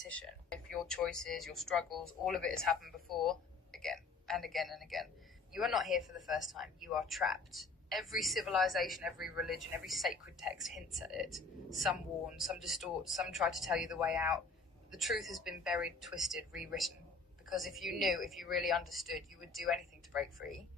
repetition. If your choices, your struggles, all of it has happened before, again and again and again. You are not here for the first time. You are trapped. Every civilization, every religion, every sacred text hints at it. Some warn, some distort, some try to tell you the way out. The truth has been buried, twisted, rewritten. Because if you knew, if you really understood, you would do anything to break free.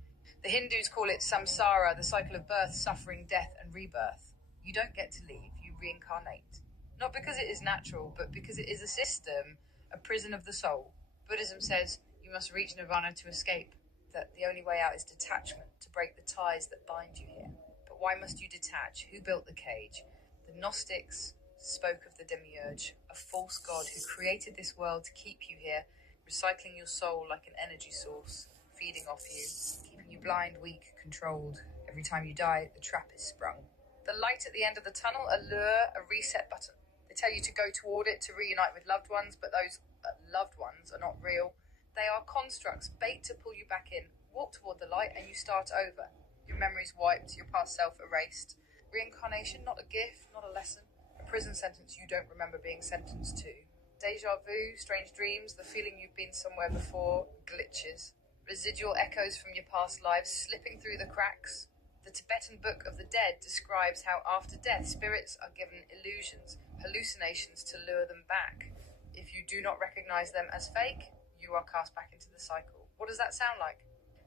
The Hindus call it samsara, the cycle of birth, suffering, death, and rebirth. You don't get to leave, you reincarnate. Not because it is natural, but because it is a system, a prison of the soul. Buddhism says you must reach nirvana to escape, that the only way out is detachment, to break the ties that bind you here. But why must you detach? Who built the cage? The Gnostics spoke of the demiurge, a false god who created this world to keep you here, recycling your soul like an energy source, feeding off you, keeping you blind, weak, controlled. Every time you die, the trap is sprung. The light at the end of the tunnel, a lure, a reset button. They tell you to go toward it to reunite with loved ones, but those loved ones are not real. They are constructs, bait to pull you back in. Walk toward the light and you start over. Your memories wiped, your past self erased. Reincarnation, not a gift, not a lesson. A prison sentence you don't remember being sentenced to. Deja vu, strange dreams, the feeling you've been somewhere before, glitches. Residual echoes from your past lives slipping through the cracks. The Tibetan Book of the Dead describes how after death spirits are given illusions, hallucinations to lure them back. If you do not recognize them as fake, you are cast back into the cycle. What does that sound like?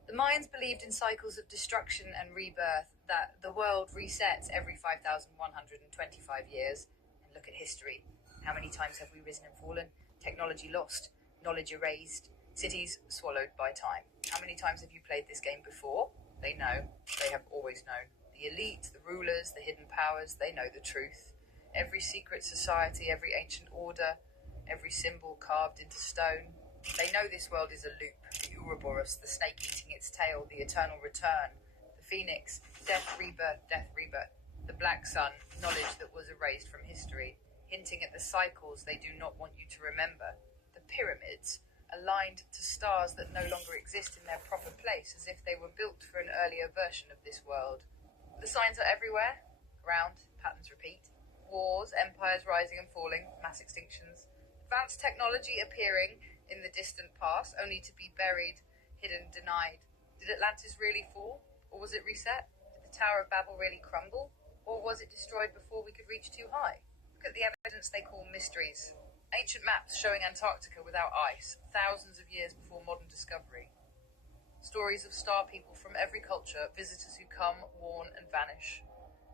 The Mayans believed in cycles of destruction and rebirth, that the world resets every 5,125 years. And look at history. How many times have we risen and fallen? Technology lost, knowledge erased, cities swallowed by time. How many times have you played this game before? They know. They have always known. The elite, the rulers, the hidden powers, they know the truth. Every secret society, every ancient order, every symbol carved into stone. They know this world is a loop. The Ouroboros, the snake eating its tail, the eternal return. The phoenix, death, rebirth, death, rebirth. The black sun, knowledge that was erased from history, hinting at the cycles they do not want you to remember. The pyramids, aligned to stars that no longer exist in their proper place, as if they were built for an earlier version of this world. The signs are everywhere. Ground, patterns repeat. Wars, empires rising and falling, mass extinctions. Advanced technology appearing in the distant past, only to be buried, hidden, denied. Did Atlantis really fall? Or was it reset? Did the Tower of Babel really crumble? Or was it destroyed before we could reach too high? Look at the evidence they call mysteries. Ancient maps showing Antarctica without ice, thousands of years before modern discovery. Stories of star people from every culture, visitors who come, warn, and vanish.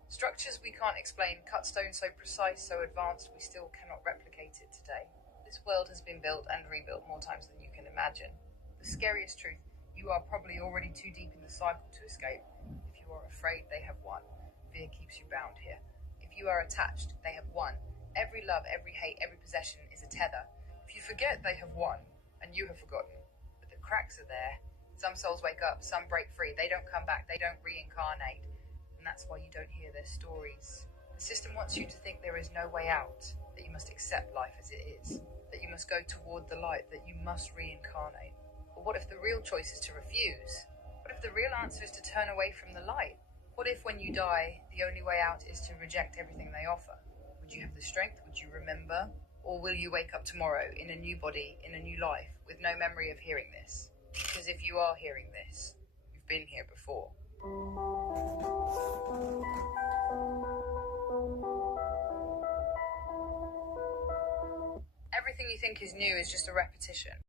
Structures we can't explain, cut stone so precise, so advanced, we still cannot replicate it today. This world has been built and rebuilt more times than you can imagine. The scariest truth, you are probably already too deep in the cycle to escape. If you are afraid, they have won. Fear keeps you bound here. If you are attached, they have won. Every love, every hate, every possession is a tether. If you forget, they have won, and you have forgotten. But the cracks are there. Some souls wake up, some break free. They don't come back, they don't reincarnate. And that's why you don't hear their stories. The system wants you to think there is no way out, that you must accept life as it is, that you must go toward the light, that you must reincarnate. But what if the real choice is to refuse? What if the real answer is to turn away from the light? What if when you die, the only way out is to reject everything they offer? Would you have the strength? Would you remember? Or will you wake up tomorrow in a new body, in a new life, with no memory of hearing this? Because if you are hearing this, you've been here before. Everything you think is new is just a repetition.